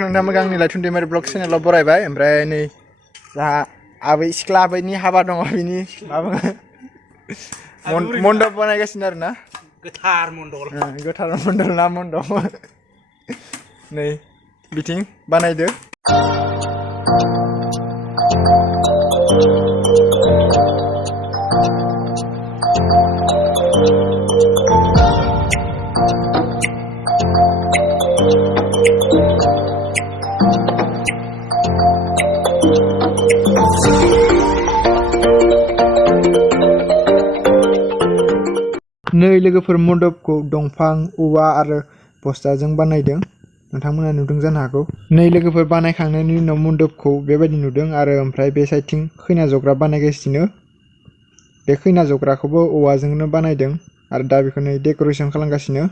नोंथां आंनि लाइथुन दैमारि ब्लग चेनेलाव बरायबाय ओमफ्राय नै जाहा आबै सिख्ला आबैनि हाबा दङ बिनि माबा मण्डप बानायगासिनो आरोना गोथार मण्डल ना मण्डप नै बिथिं बानायदो नै लोगोफोर मण्डपखौ दंफां औवा आरो बस्ताजों बानायदों नोंथांमोना नुदों जानो हागौ नै लोगोफोर बानायखांनायनि उनाव मण्डपखौ बेबायदि नुदों आरो ओमफ्राय बे साइडथिं खैना जग्रा बानायगासिनो बे खैना जग्राखौबो औवाजोंनो बानायदों आरो दा बेखौ नै डेक'रेसन खालामगासिनो